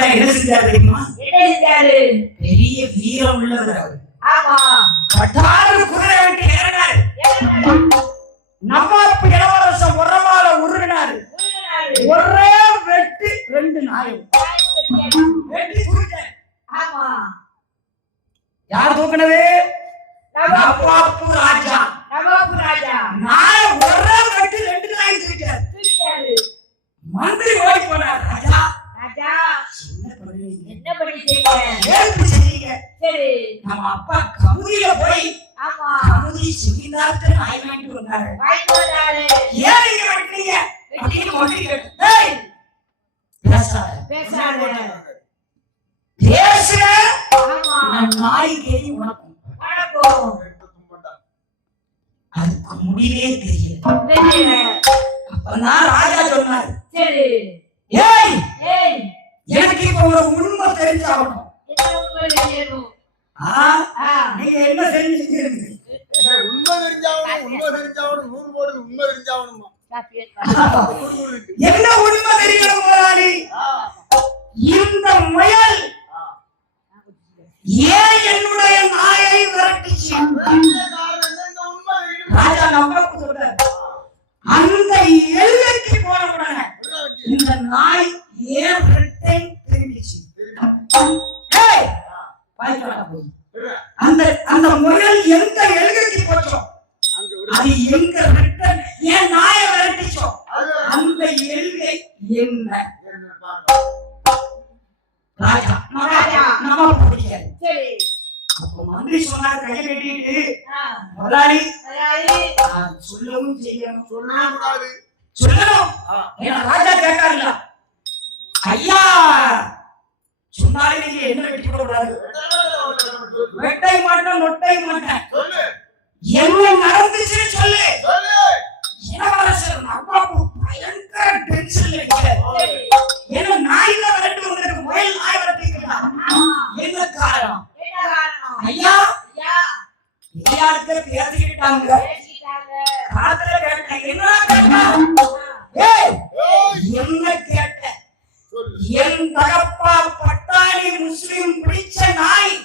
ராஜா என்ன செஞ்சாரு தெரியுமா? என்ன செஞ்சாரு பெரிய வீரம் உள்ளவர் அவர். ஆமா. பட்டாறு குதிரை வெட்டி இறங்கினாரு உருகினாரு. ஒரே ரெண்டு நாயும். ஆமா. யார் தூக்குனது? நவாபு நவாப்பு ராஜா. நவாபு ராஜா. நாய் ஒரே வெட்டு ரெண்டு நாய் தூக்கிட்டாரு. தூக்கிட்டாரு. மந்திரி ஓடி போனார். ராஜா ராஜா என்ன பண்ணுவீங்க என்ன பண்ணிட்டீங்க ஏற்பு செய்யுங்க சரி. நம்ம அப்பா கமுதியில போய் ஆமா. கமுதி சுகிதார்த்த நாய் வாங்கிட்டு வந்தாரு. வாய்ப்பு வந்தாரு. ஏன் நீங்க வெட்டினீங்க அப்படின்னு மந்திரி கேட்டு "ஏய், பேசாத. பேசாத. பேசுற? ஆமா. நான் நாய் கேள்வி உனக்கும். வணக்கம் அதுக்கு முடிவே தெரியல. அப்பதான் ராஜா சொன்னார். சரி. ஏய்! ஏய்! எனக்கு இப்ப ஒரு உண்மை தெரிஞ்சாகணும் என்ன உங்களுக்கு வேணும் ஆ, ஆ. நீங்க என்ன தெரிஞ்சுக்கிறீங்க? ஏய், உண்மை தெரிஞ்சாவணும் உண்மை தெரிஞ்சாவணும் நூறு போடுது உண்மை. என்ன உண்மை தெரியணும் முதலாளி? இந்த முயல். ஏன் என்னுடைய நாயை விரட்டுச்சு? தெரியும். ராஜா சொல்றாரு அந்த எல்லைக்கு போன உடனே. இந்த நாய் ஏன் ரெட்டை திரும்பிச்சு. அந்த அந்த முயல் எந்த எல்லைக்கு போச்சோ அங்க விடு. அது எங்க ரெட்டை ஏன் நாயை விரட்டிச்சோ அது அந்த எல்லை என்ன. ராஜா ராஜா. நம்ம பிடிக்காது சரி அப்ப மந்திரி சொன்னார் கையை கட்டிட்டு முதலாளி சொல்லவும் செய்யணும் சொல்லவே கூடாது. சொல்லணும். ஏன்னா ராஜா கேட்காருல்ல ஐயா சொன்னாலே நீங்க என்ன வெட்டி கூடாது சொல்லு. வெட்டை மாட்டேன் நொட்டை மாட்டேன். சொல்லு. என்ன நடந்துச்சுன்னு சொல்லு. சொல்லு. இளவரசர் நவாபு பயங்கர சரி ஏன்னா நாயில விரட்டு வந்திருக்கு முயல் நாய் விரட்டிக்கலாம் என்ன காரணம்? என்ன காரணம்? ஐயா ஐயா. பேசிக்கிட்டாங்க. காத்துல கேட்டேன். என்ன என்ன கேட்ட. என் தகப்பா பட்டாணி முஸ்லிம் பிடிச்ச நாய்.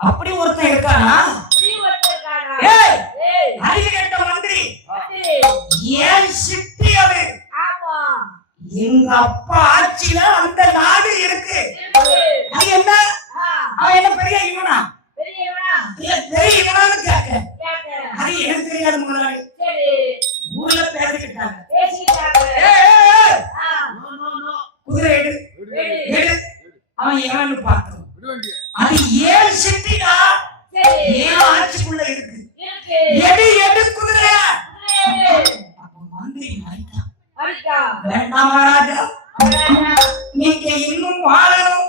அப்படி ஒருத்தன் இருக்கானா? அறிவு கெட்ட மந்திரி. ஏன் அது ஆமா, எங்க அப்பா ஆட்சியில அந்த நாடு இருக்கு. அது என்ன? அவன் என்ன பெரிய இவனா? இல்ல பெரிய இவனான்னு கேட்க. அது எனக்கு தெரியாது முதலாளி. ஊர்ல பேசிக்கிட்டாங்க. குதிரை எடு. எடு. அவன் எவன்னு. அது ஏன் சிட்டிடா. சரி, ஏன் ஆட்சிக்குள்ள இருக்கு. எடு எடு மந்திரி. வேண்டாமா ராஜா? நீங்க இன்னும் வாழணும்.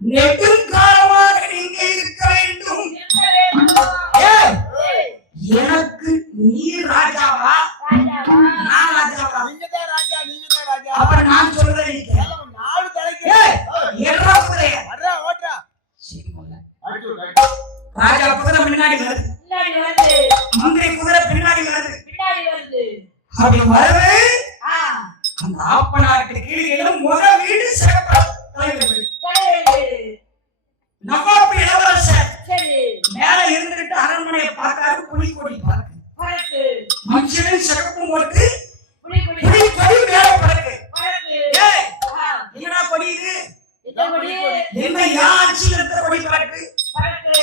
நெடுங்காலமாக நீங்க இருக்க வேண்டும். எனக்கு நீ ராஜாவா ராஜாவா? நான் ராஜாவா நீங்கதான் ராஜா, நீங்கதான் ராஜா. அப்புறம் நான் சொல்றதை நீ கேளு. ஏலம் நாடு தலைக்கு. ஏய், ஏய், எட்ரா குதிரைய வர்றா, ஓட்டுறா. சரி, முதல்ல. அடிச்சு விடு, அடிச்சு விடு. ராஜா குதிரை முன்னாடி வருது பின்னாடி வந்து மந்திரி குதிரை பின்னாடி வருது பின்னாடி வந்து அப்படி வருது ஆ அந்த ஆப்ப நாட்டு கீழே முத வீடு சிறப்பு தலைவர் வீடு தலைவர் வீடு. நவாப்பு இளவரசர் சரி மேல இருந்துகிட்டு அரண்மனையை பார்க்காரு புலிக்கொடி பார்க்கு பறக்கு மஞ்சளும் சிறப்பும் போட்டு புலி புலி புலிக்கொடி மேல பறக்கு பறக்கு ஏய் ஆ, என்னடா கொடி இது இந்த கொடி என்ன ஏன் ஆட்சியில் இருக்க கொடி பறக்கு பறக்கு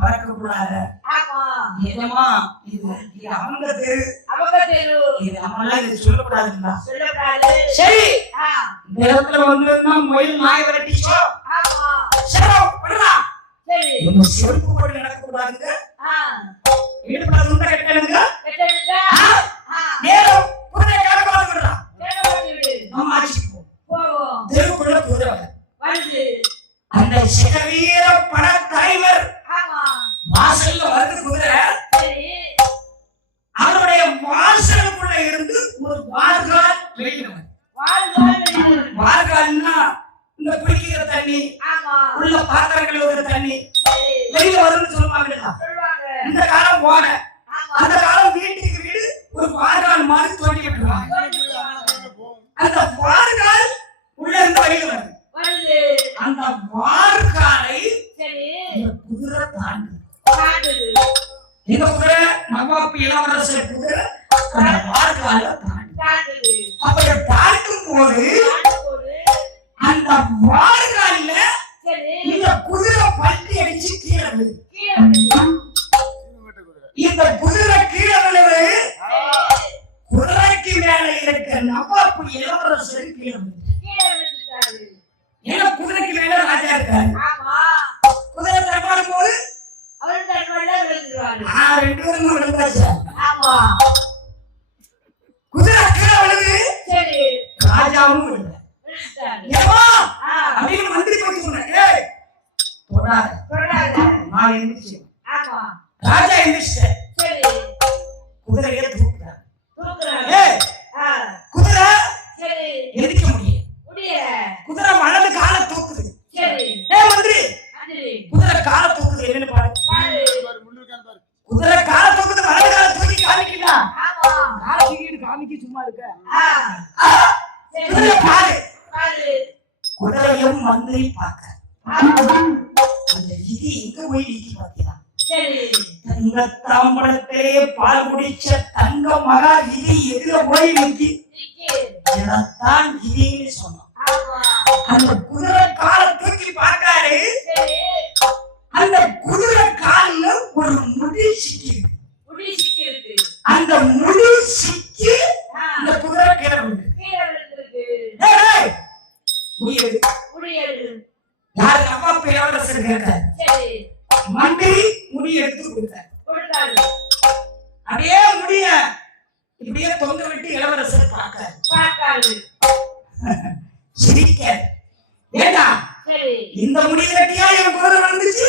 பறக்க கூடாது ஆமா நிஜமா இது இது அவங்க தெரு அவங்க தெரு இது நம்மளால இது சொல்லக்கூடாதுங்களா சொல்லக்கூடாது சரி இடத்துல வந்ததுன்னா மொயில் நாய் விரட்டிச்சோ? ஆமா சரி விடுறா சரி. இவங்க செருப்பு போட்டு நடக்க கூடாதுங்க. ஆ. ஈடுபட உண்டை கட்டணுங்க. கெட்டதுங்க ஆ, ஆ. நேரம் குதிரை காலமாக விடுறா தேவகோட்டை வீடு நம்ம போவோம். தெருக்குள்ள குதிரை. வந்து அந்த குதிரை தாண்டு குதிரை இளவரசர் குதிரை அந்த வார்கால அப்படி போது அந்த வார்கால்ல இந்த குதிரை பல்டி அடிச்சு கீழே இந்த குதிரை கீழே குதிரைக்கு மேல இருக்க நவாப்பு இளவரசர் கீழே ஏன்னா குதிரைக்கு மேல ராஜா இருக்காரு. குதிரை தரப்பாடும் போது ரெண்டு பேரும் விழுந்தாச்சு குதிரை கீழே விழுது ராஜாவும் அப்படின்னு மந்திரி போட்டு சொன்னேன் எந்திரிச்சு ராஜா எந்திரிச்சிட்டேன் சரி. குதிரையை தூக்குறாங்க ஏய் ஆ குதிரை சரி எதிர்க்க முடியும் முடியல குதிரை வலது காலை தூக்குது சரி ஏய் மந்திரி அஞ்சலி குதிரை காலை தூக்குது என்னன்னு பாரு பாரு பாரு, முள்ளு இருக்கான்னு பாரு. குதிரை காலை தூக்குது வலது காலை தூக்கி காமிக்கலாம் ஆமா காலை தூக்கிட்டு காமிக்க சும்மா இருக்க ஆ ஆ, சரி குதிரை காலு பாரு குதிரையும் மந்திரி பார்க்க ஆமா அந்த இது எங்க போய் நிக்கி பாத்தியா சரி தங்க தாம்பரத்திலே பால் குடிச்ச தங்க மகா இது எதுல போய் நிக்கி இதைத்தான் ஆமா அந்த குதிரை காலை தூக்கி பார்க்காரு அந்த குதிரை கால்ல ஒரு முடி சிக்கி அந்த முடி சிக்கி அந்த குதிரை கீழே முடியாது யாரு அப்பா பேரரசர் கேட்டார்? சரி. மந்திரி முடி எடுத்து கொடுத்தாரு. அப்படியே முடிய இப்படியே தொங்க விட்டு இளவரசர் பார்க்க பார்த்தாரு சிரிக்க ஏண்டா? சரி. இந்த முடி கட்டியா என் குதிரை வந்துச்சு.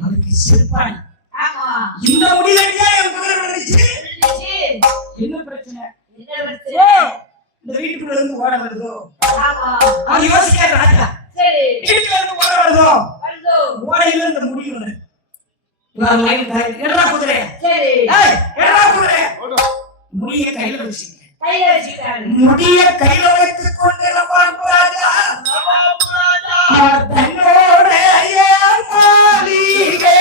அவருக்கு சிரிப்பான் ஆமா. இந்த முடி கட்டியா என் குதிரை வந்துச்சு. என்ன பிரச்சனை? என்ன பிரச்சனை? இந்த வீட்டுக்குள்ள இருந்து ஓட வருதோ? ஆமா. அவன் யோசிக்காரு ராஜா. சரி. வீட்டுக்குள்ள இருந்து ஓட வருதோ? ஓடையில இந்த முடி வருது. இவன் லைன் ಮುಡಿಯ ಕೈಲರಿಸಿ ಮುಡಿಯ ಕೈಲೊರೆತ್ತಿಕೊಂಡಿರುವ ರಾಜ ಧನ್ಯೋಡೆಯ ಮಾಲಿಗೆ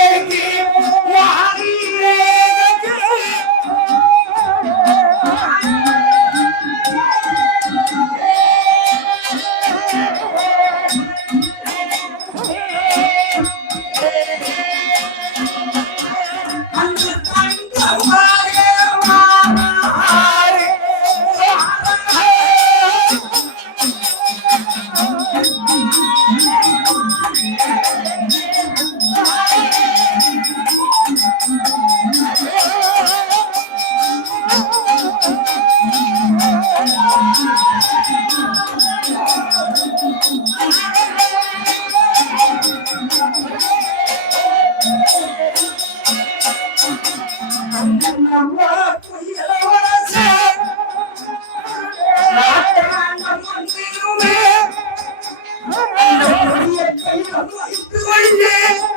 Yeah.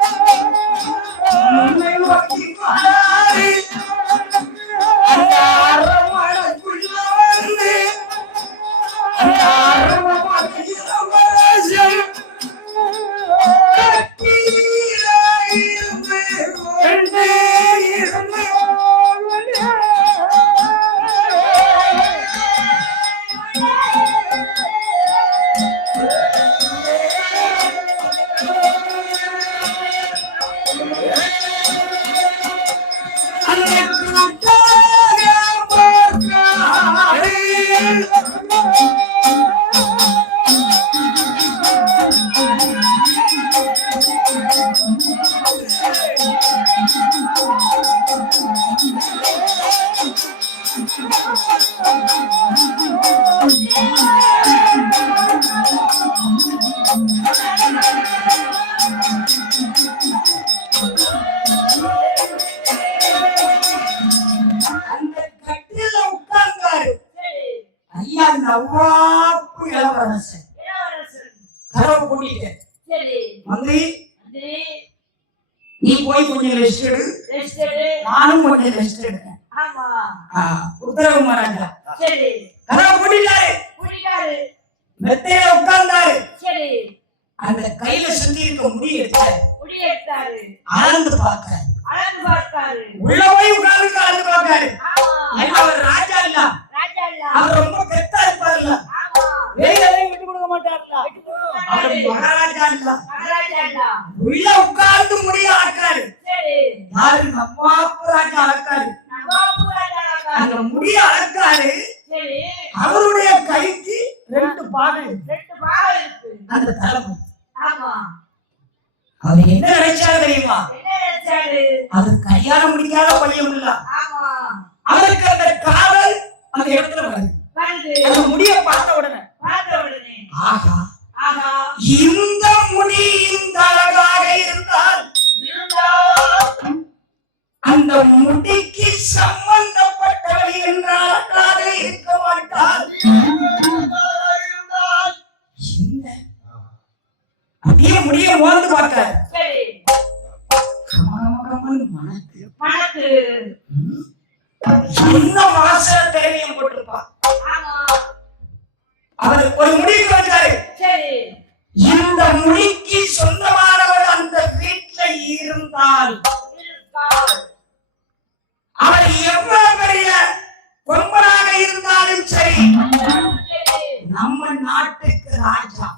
வாழ்ந்து பார்க்க. அவர் ஒரு முடிக்கு வந்தாரு. இந்த முடிக்கு சொந்தமானவர் அந்த வீட்டுல இருந்தால் அவர் எவ்வளவு பெரிய இருந்தாலும் சரி. நம்ம நாட்டுக்கு ராஜா.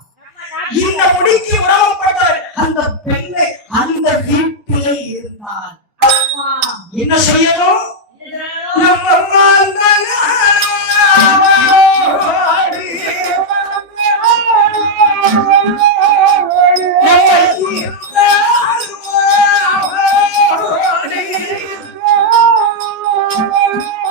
இந்த முடிக்கு உறவப்பட்டவர். அந்த பெண்ணை அந்த வீட்டிலே இருந்தார் என்ன செய்யணும்? Thank you.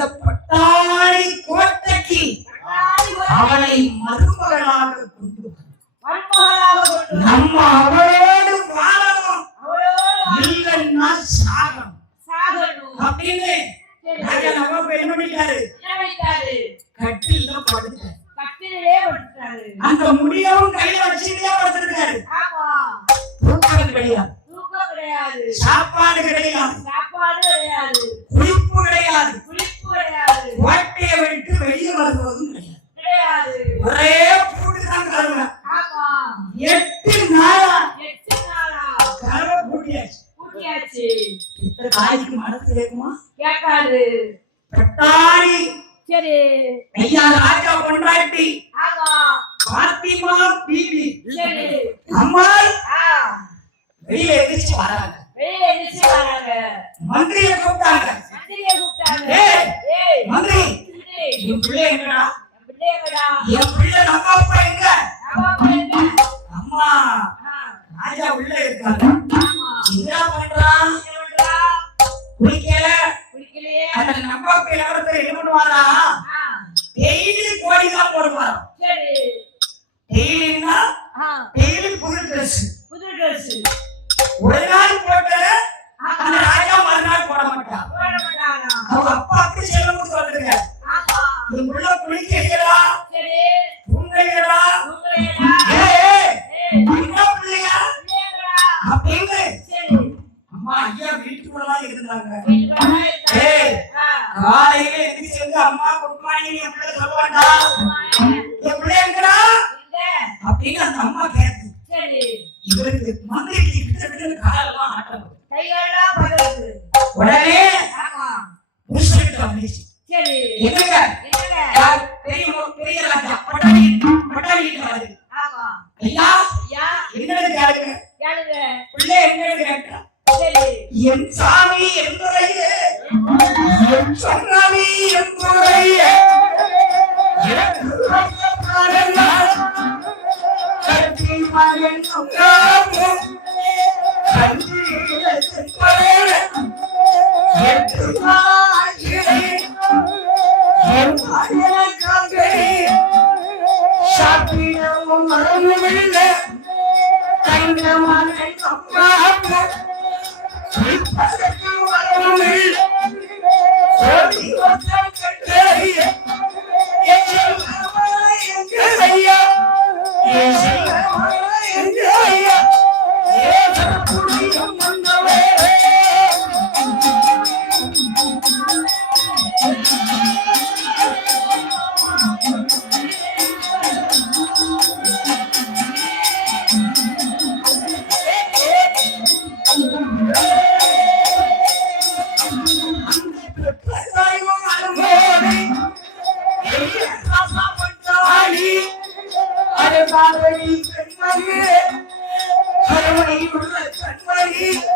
இந்த பட்டாளி கோட்டைக்கு. அவளை மருமகளாக கொண்டு. நம்ம அவளோடு வாழணும் அவளோடு இல்லைன்னா சாகணும் சாகணும். அப்படின்னு சரி. ராஜா நவாப் என்ன பண்ணிட்டாரு என்ன வைத்தாரு? கட்டில படுத்துட்டாரு கட்டிலே படுத்துட்டாரு. அந்த முடியவும் கையில வச்சுட்டே படுத்துருக்காரு ஆமா. தூக்கம் கிடையாது தூக்கம் கிடையாது. சாப்பாடு கிடையாது சாப்பாடு கிடையாது. குளிப்பு கிடையாது குளிப்பு கிடையாது. கோட்டையை விட்டு வெளியே வருவதும் கிடையாது கிடையாது. ஒரே பூட்டு தான் கருவை ஆமா. எட்டு நாளா எட்டு நாளா கருவை பூட்டியாச்சு பூட்டியாச்சு. இந்த தாய்க்கு மனசு கேட்குமா கேட்காது. பட்டாளி சரி ஐயா ராஜா கொண்டாட்டி ஆமா பாத்திமா பீபி சரி அம்மாள் வராங்க. எந்திரிச்சு வராங்க. மந்திரியை கூப்பிட்டாங்க. மந்திரியை கூப்பிட்டாங்க. ஏய். மந்திரி என் பிள்ளை எங்கடா? என் பிள்ளை நம்ம அப்பா எங்க? அம்மா ராஜா உள்ள இருக்காங்க. என்ன பண்றான்? குளிக்கல? குளிக்கலையே. அந்த நம்ம அப்பா இளவரசர் என்ன பண்ணுவாரா? டெய்லி கோழி தான் போடுவாராம் டெய்லின்னா டெய்லி புது ட்ரெஸ் புது ட்ரெஸ் ஒரு நாள் போட்டு அந்த ராஜா மறுநாள் போட மாட்டான்? அவங்க அப்பா அப்படி செல்லும் சொல்லுங்க ஆமா என் உள்ள குளிக்கிறீங்களா? என்ன பிள்ளையா? அப்படின்னு அம்மா ஐயா வீட்டுக்குள்ளதான் இருந்தாங்க. காலையில எந்திரிச்சு அம்மா குட் மார்னிங் என் பிள்ளை சொல்ல வேண்டாம் ஆமா, என் பிள்ளை எங்கடா? அப்படின்னு அந்த அம்மா சரி. இவருக்கு மந்திரிக்கு கிட்ட கிட்ட காலெல்லாம் ஆட்டம் கையெல்லாம் பதறுது உடனே ஆமா. புருஷன்கிட்ட வந்துச்சு என்னங்க? யார்? பெரிய பெரிய ராஜா வருது ஆமா. ஐயா ஐயா. என்னன்னு கேளுங்க. கேளுங்க. பிள்ளை என்னன்னு கேட்டா? என் சாமி சாப்பிடவும் மறந்துவில்லை. தங்க me.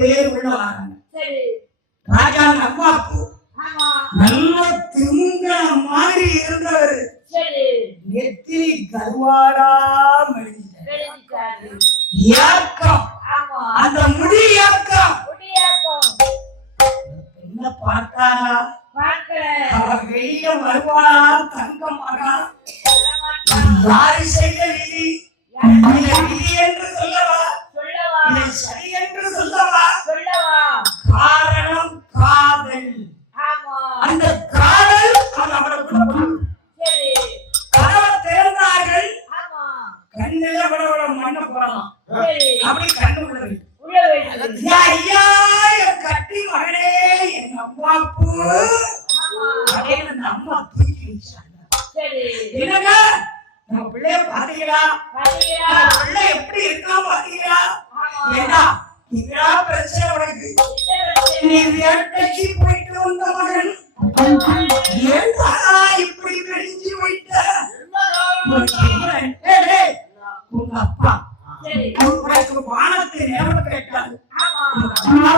ரெண்டு பேரும் அப்படின்னு அந்த அம்மா தூக்கி வச்சாங்க. என்னங்க? நம்ம பிள்ளைய பாத்தீங்களா? நம்ம பிள்ளை எப்படி இருக்கான் பாத்தீங்களா? ஏண்டா இதா பிரச்சனை உனக்கு? நீ வேட்டைக்கு போயிட்டு வந்த மகன். ஏண்டா இப்படி வெடிஞ்சு போயிட்ட? உங்க அப்பா. உனக்கு வானத்தை நேரம் கேட்டாரு.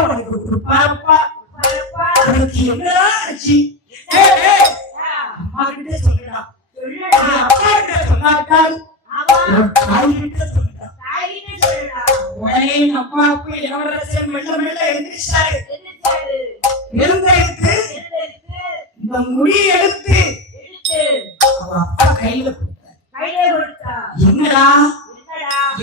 உனக்கு கொடுப்பாருப்பா. பரப்பா உனக்கு ஆச்சு? அம்மா கிட்ட சொல்லுடா. அப்பா கிட்ட சொன்னாட்டால் தாய் கிட்ட சொல்லுடா. உடனே அப்பா அப்பா மெல்ல மெல்ல எந்திரிச்சு இந்த முடி எடுத்து அவ அப்பா கையில கொடுத்தாரு. என்னடா?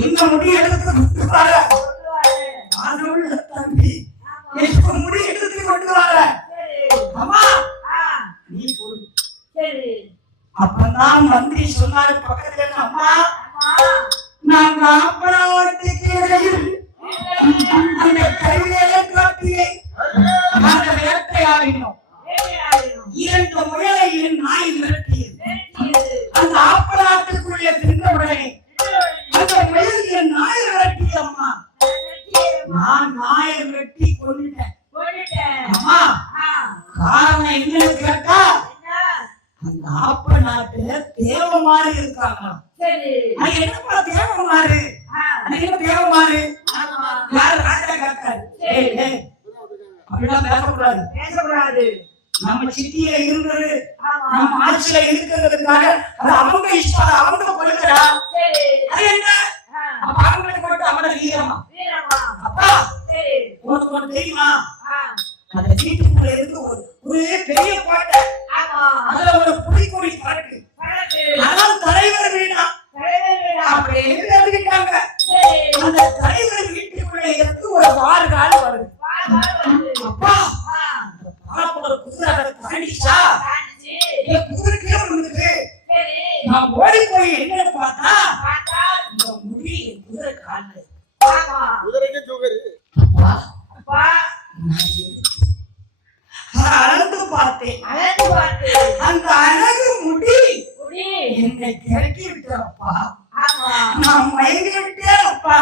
எங்க முடி எடுத்து கொண்டு வர கொண்டு வாரு ஆதவுள்ள தம்பி ஆமா எனக்கு முடி எடுத்து கொண்டு வர சரி அம்மா ஆ நீ கொடு சரி அப்பதான் மந்திரி சொன்னாரு பக்கத்துல இருந்து, அப்படிலாம் பேசக்கூடாது. பேசக்கூடாது. நம்ம சிட்டியில ஆமா நம்ம ஆட்சியில இருக்கிறதுக்காக அது அவங்க இஷ்டம் அது அவங்க கொள்ளுகிறா சரி. அது என்ன? அப்ப அவங்களுக்கு மட்டும் அவனை வீரமா? அப்பா உனக்கு ஒண்ணு தெரியுமா? அந்த வீட்டுக்குள்ள இருந்து ஒரு ஒரு பெரிய ஆமா. அதுல ஒரு புலிக்கொடி பறக்கு. அதான் தலைவர் வீணா. அப்படி எழுதிட்டாங்க சரி. அந்த தலைவர் வீட்டுக்குள்ள இருந்து ஒரு ஆறு காலம் வருது. அப்பா ஆ பாப்போட குதிரை அதை தாண்டிச்சா குதிரைக்கே விழுந்துட்டு சரி நான் ஓடி போய் என்னன்னு பார்த்தா இந்த முடி குதிரை காலில். ஆமா. குதிரைக்கு சுகரு. அப்பா அப்பா. பார்த்தேன். அழகு பார்த்து அந்த அழகு முடி என்னை கிறக்கி விட்டப்பா ஆமா. நான் மயங்கி விட்டேன் அப்பா.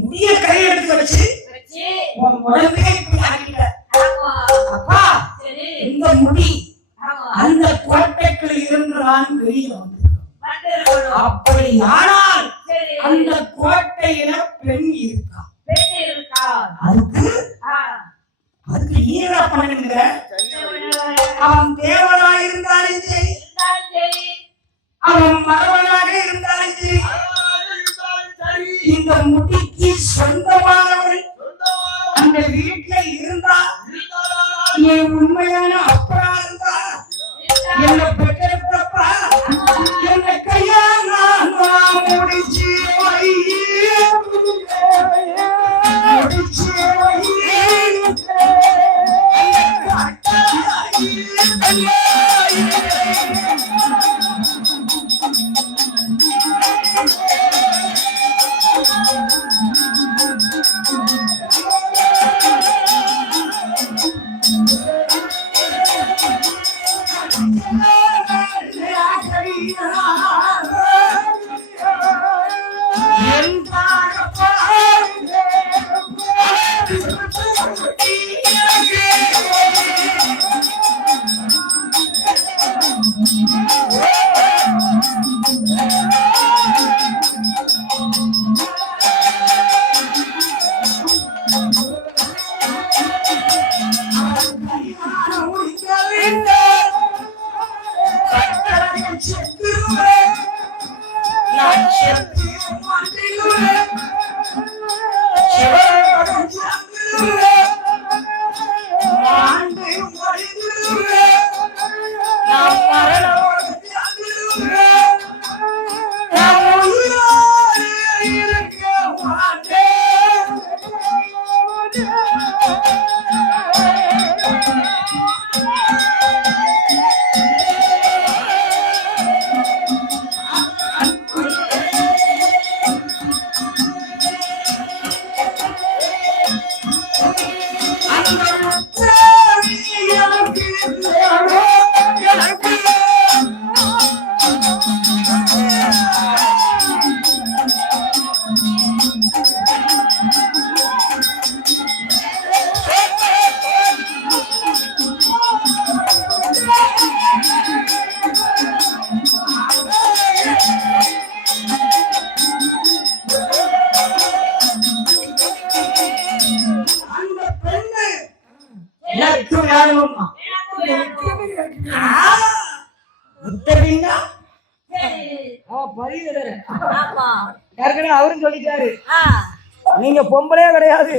முடிய கை எடுத்து வச்சு உன் உடம்பே இப்படி ஆக்கிட்ட. ஆமா. அப்பா இந்த முடி அந்த கோட்டைக்குள்ள இருந்துதான் வெளியில வந்து இருக்கணும் அப்படி ஆனால் அந்த கோட்டையில பெண் இருக்கா. பெண் இருக்கா? அதுக்கு அதுக்கு ஈரா பண்ணுங்க. அவன் தேவனாக இருந்தாலும் சரி. அவன் மரவனாக இருந்தாலும் சரி. இந்த முடிக்கு சொந்தமானவன் அந்த வீட்டில் இருந்தா நீ உண்மையான நீங்க பொம்பளையே கிடையாது.